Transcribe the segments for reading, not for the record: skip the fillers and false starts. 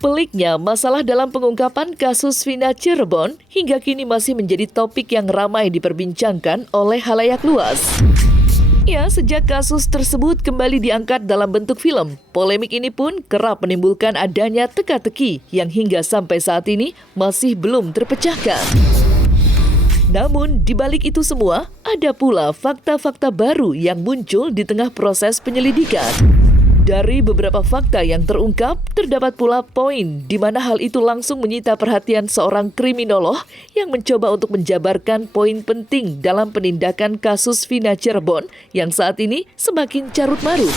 Peliknya, masalah dalam pengungkapan kasus Vina Cirebon hingga kini masih menjadi topik yang ramai diperbincangkan oleh khalayak luas. Ya, sejak kasus tersebut kembali diangkat dalam bentuk film, polemik ini pun kerap menimbulkan adanya teka-teki yang hingga sampai saat ini masih belum terpecahkan. Namun, di balik itu semua, ada pula fakta-fakta baru yang muncul di tengah proses penyelidikan. Dari beberapa fakta yang terungkap, terdapat pula poin di mana hal itu langsung menyita perhatian seorang kriminolog yang mencoba untuk menjabarkan poin penting dalam penindakan kasus Vina Cirebon yang saat ini semakin carut marut.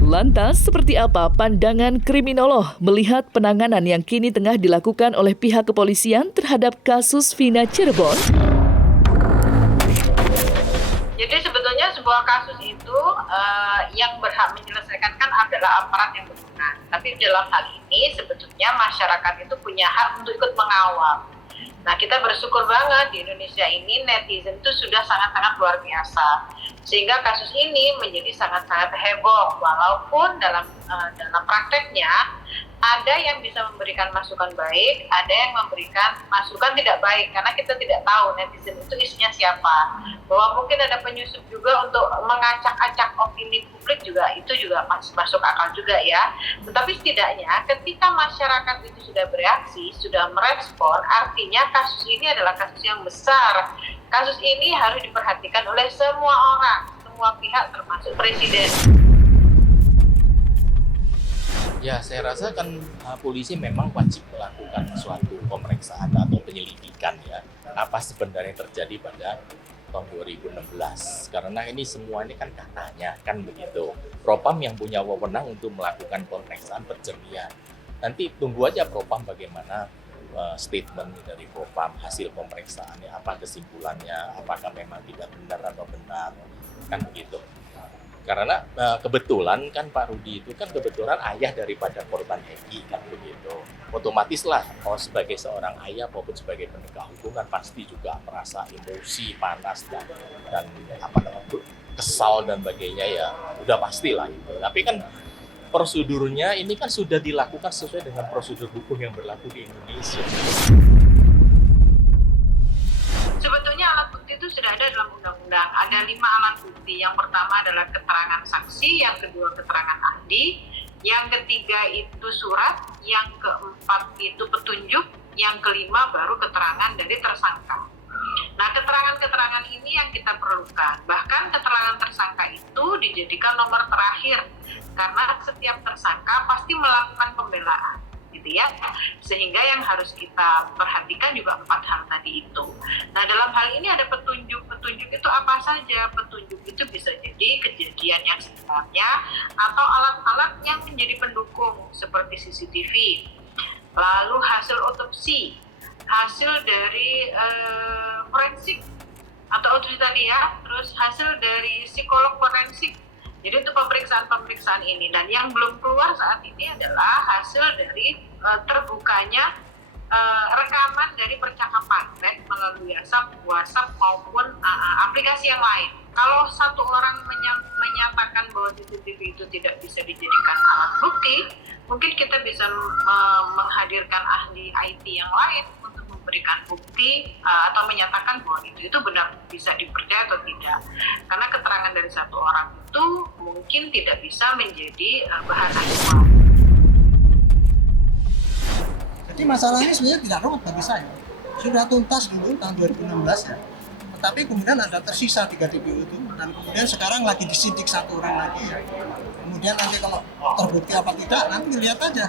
Lantas, seperti apa pandangan kriminolog melihat penanganan yang kini tengah dilakukan oleh pihak kepolisian terhadap kasus Vina Cirebon? Jadi sebetulnya sebuah kasus itu yang berhak menyelesaikan kan adalah aparat yang berwenang. Tapi dalam hal ini sebetulnya masyarakat itu punya hak untuk ikut mengawal. Nah, kita bersyukur banget di Indonesia ini netizen itu sudah sangat-sangat luar biasa. Sehingga kasus ini menjadi sangat-sangat heboh. Walaupun dalam prakteknya ada yang bisa memberikan masukan baik, ada yang memberikan masukan tidak baik, karena kita tidak tahu netizen itu isinya siapa. Bahwa mungkin ada penyusup juga untuk mengacak-acak opini publik juga, itu juga masuk akal juga ya. Tetapi setidaknya ketika masyarakat itu sudah bereaksi, sudah merespon, artinya kasus ini adalah kasus yang besar. Kasus ini harus diperhatikan oleh semua orang, semua pihak termasuk presiden. Ya, saya rasa kan polisi memang wajib melakukan suatu pemeriksaan atau penyelidikan ya. Apa sebenarnya terjadi pada tahun 2016. Karena ini semua ini kan katanya, kan begitu. Propam yang punya wewenang untuk melakukan pemeriksaan perceraian. Nanti tunggu aja Propam bagaimana statement dari Propam, hasil pemeriksaannya, apa kesimpulannya, apakah memang tidak benar atau benar, kan begitu. Karena kebetulan kan Pak Rudi itu kan kebetulan ayah daripada korban Egy kan begitu. Otomatis lah sebagai seorang ayah maupun sebagai penegak hukum kan pasti juga merasa emosi, panas dan apa namanya kesal dan sebagainya ya udah pastilah itu. Tapi kan prosedurnya ini kan sudah dilakukan sesuai dengan prosedur hukum yang berlaku di Indonesia. Sebetulnya alat bukti itu sudah ada dalam undang-undang. Ada 5 alat bukti. Yang pertama adalah keterangan saksi, yang kedua keterangan ahli, yang ketiga itu surat, yang keempat itu petunjuk, yang kelima baru keterangan dari tersangka. Nah, keterangan-keterangan ini yang kita perlukan. Bahkan keterangan tersangka itu dijadikan nomor terakhir karena setiap tersangka pasti melakukan pembelaan. Gitu ya, sehingga yang harus kita perhatikan juga 4 hal tadi itu. Nah, dalam hal ini ada petunjuk itu apa saja? Petunjuk itu bisa jadi kejadian yang sebenarnya atau alat-alat yang menjadi pendukung seperti CCTV, lalu hasil otopsi, hasil dari forensik atau otopsi tadi ya, terus hasil dari psikolog forensik. Jadi itu pemeriksaan ini, dan yang belum keluar saat ini adalah hasil dari terbukanya rekaman dari percakapan baik melalui WhatsApp maupun aplikasi yang lain. Kalau satu orang menyatakan bahwa CCTV itu tidak bisa dijadikan alat bukti, mungkin kita bisa menghadirkan ahli IT yang lain untuk memberikan bukti atau menyatakan bahwa itu benar bisa dipercaya atau tidak. Karena keterangan dari satu orang itu mungkin tidak bisa menjadi bahan acuan. Jadi masalah ini sebenarnya tidak rumit bagi saya. Sudah tuntas dulu tahun 2016 ya. Tetapi kemudian ada tersisa 3 TPU itu, dan kemudian sekarang lagi disidik 1 orang lagi. Kemudian nanti kalau terbukti apa tidak, nanti lihat aja.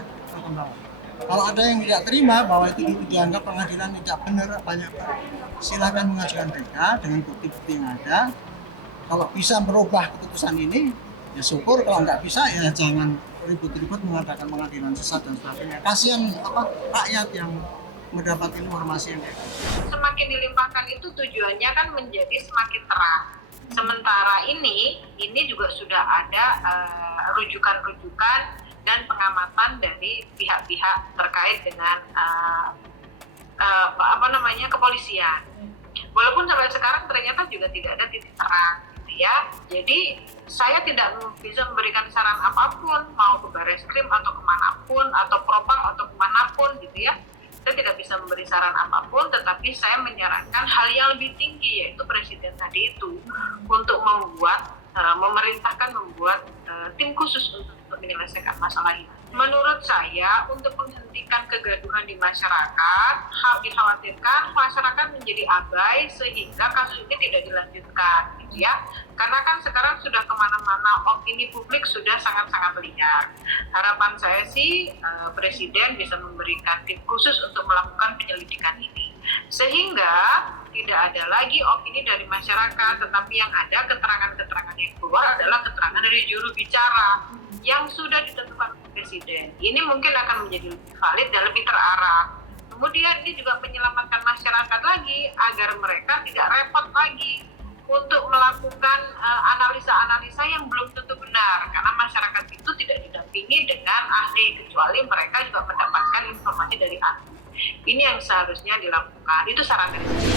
Kalau ada yang tidak terima bahwa itu dianggap pengadilan tidak benar, banyak, silakan mengajukan PK dengan bukti-bukti yang ada. Kalau bisa merubah keputusan ini, ya syukur. Kalau nggak bisa, ya jangan ribut-ribut mengatakan pengadilan sesat dan sebagainya. Kasihan rakyat yang mendapat informasi yang kayak gitu. Semakin dilimpahkan itu tujuannya kan menjadi semakin terang. Sementara ini juga sudah ada rujukan-rujukan dan pengamatan dari pihak-pihak terkait dengan kepolisian. Walaupun sampai sekarang ternyata juga tidak ada titik terang, gitu ya. Jadi saya tidak bisa memberikan saran apapun, mau ke Barreskrim atau kemanapun, atau Propam atau kemanapun gitu ya. Saya tidak bisa memberi saran apapun, tetapi saya menyarankan hal yang lebih tinggi, yaitu Presiden tadi itu, untuk memerintahkan membuat tim khusus untuk menyelesaikan masalah ini. Menurut saya, untuk menghentikan kegaduhan di masyarakat, dikhawatirkan masyarakat menjadi abai sehingga kasus ini tidak dilanjutkan, gitu ya. Karena kan sekarang sudah kemana-mana, opini publik sudah sangat-sangat liar. Harapan saya sih Presiden bisa memberikan tim khusus untuk melakukan penyelidikan ini, sehingga tidak ada lagi opini dari masyarakat, tetapi yang ada keterangan-keterangan yang keluar adalah keterangan dari juru bicara yang sudah ditentukan Presiden. Ini mungkin akan menjadi lebih valid dan lebih terarah. Kemudian ini juga menyelamatkan masyarakat lagi agar mereka tidak repot lagi untuk melakukan analisa-analisa yang belum tentu benar, karena masyarakat itu tidak didampingi dengan ahli, kecuali mereka juga mendapatkan informasi dari ahli. Ini yang seharusnya dilakukan. Itu saran dari saya.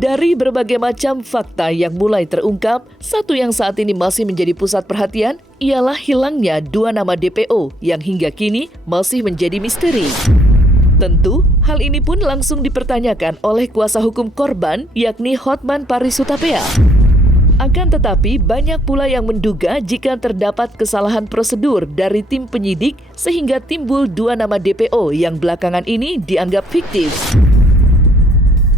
Dari berbagai macam fakta yang mulai terungkap, satu yang saat ini masih menjadi pusat perhatian ialah hilangnya 2 nama DPO yang hingga kini masih menjadi misteri. Tentu, hal ini pun langsung dipertanyakan oleh kuasa hukum korban, yakni Hotman Paris Hutapea. Akan tetapi, banyak pula yang menduga jika terdapat kesalahan prosedur dari tim penyidik sehingga timbul 2 nama DPO yang belakangan ini dianggap fiktif.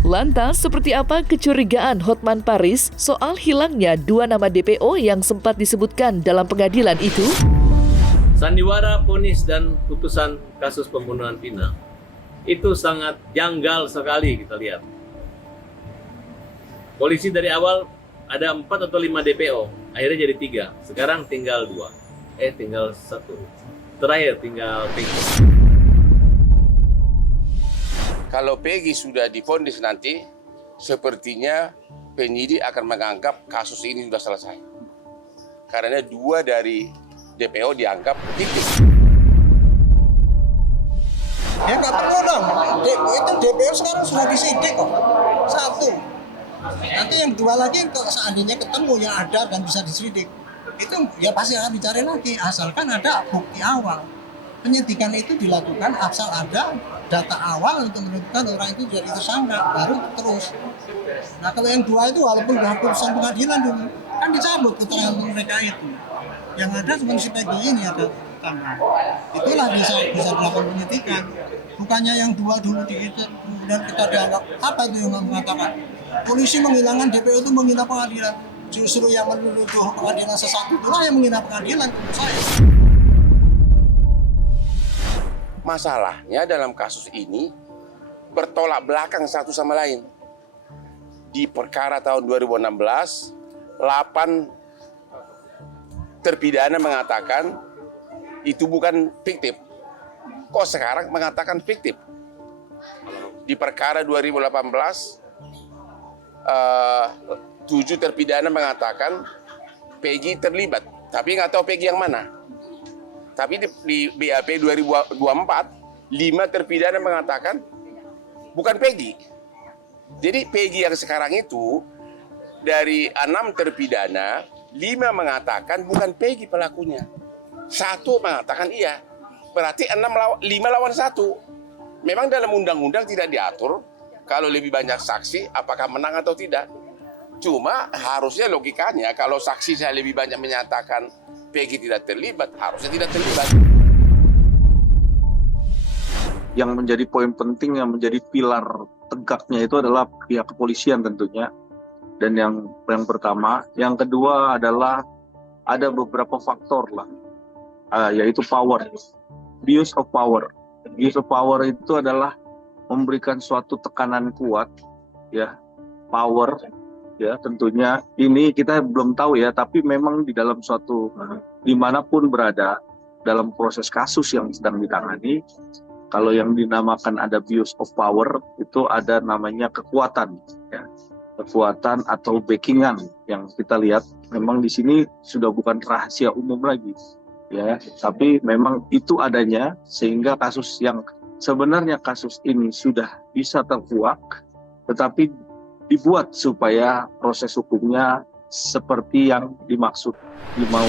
Lantas, seperti apa kecurigaan Hotman Paris soal hilangnya 2 nama DPO yang sempat disebutkan dalam pengadilan itu? Sandiwara vonis dan putusan kasus pembunuhan Vina itu sangat janggal sekali kita lihat. Polisi dari awal ada 4 atau 5 DPO, akhirnya jadi 3. Sekarang tinggal 2. Tinggal 1. Terakhir tinggal Peggy. Kalau Peggy sudah divonis nanti, sepertinya penyidik akan menganggap kasus ini sudah selesai. Karena 2 dari DPO dianggap fiktif. Ya nggak perlu dong. Itu DPO sekarang sudah disidik kok. 1. Nanti yang 2 lagi kalau seandainya ketemu yang ada dan bisa disidik, itu ya pasti akan dicari lagi, asalkan ada bukti awal. Penyidikan itu dilakukan asal ada data awal untuk menentukan orang itu jadi tersangka, baru terus. Nah kalau yang 2 itu walaupun sudah putusan pengadilan dulu, kan dicabut keterangan mereka itu. Yang ada cuma si Peggy ini ada tambah. Itulah bisa dilakukan penyidikan. Bukannya yang 2 dulu kemudian kita dianggap apa itu yang mengatakan polisi menghilangkan DPO itu menghina pengadilan. Justru yang menuduh pengadilan sesat itulah yang menghina pengadilan menurut saya. Masalahnya dalam kasus ini bertolak belakang satu sama lain. Di perkara tahun 2016, 8 terpidana mengatakan itu bukan fiktif. Kok sekarang mengatakan fiktif? Di perkara 2018, 7 terpidana mengatakan Peggy terlibat, tapi nggak tahu Peggy yang mana. Tapi di BAP 2024, 5 terpidana mengatakan bukan Peggy. Jadi Peggy yang sekarang itu, dari 6 terpidana, 5 mengatakan bukan Peggy pelakunya. 1 mengatakan iya. Berarti 5 lawan 1. Memang dalam undang-undang tidak diatur kalau lebih banyak saksi apakah menang atau tidak. Cuma harusnya logikanya kalau saksi saya lebih banyak menyatakan Peggy tidak terlibat, harusnya tidak terlibat. Yang menjadi poin penting, yang menjadi pilar tegaknya itu adalah pihak kepolisian tentunya. Dan yang pertama, yang kedua adalah ada beberapa faktor lah, yaitu power, abuse of power. Abuse of power itu adalah memberikan suatu tekanan kuat, ya, power. Ya, tentunya ini kita belum tahu ya, tapi memang di dalam suatu dimanapun berada dalam proses kasus yang sedang ditangani, kalau yang dinamakan ada abuse of power itu ada namanya kekuatan, ya, kekuatan atau backingan yang kita lihat memang di sini sudah bukan rahasia umum lagi, ya, tapi memang itu adanya sehingga kasus yang sebenarnya kasus ini sudah bisa terkuak, tetapi dibuat supaya proses hukumnya seperti yang dimaksud dimau.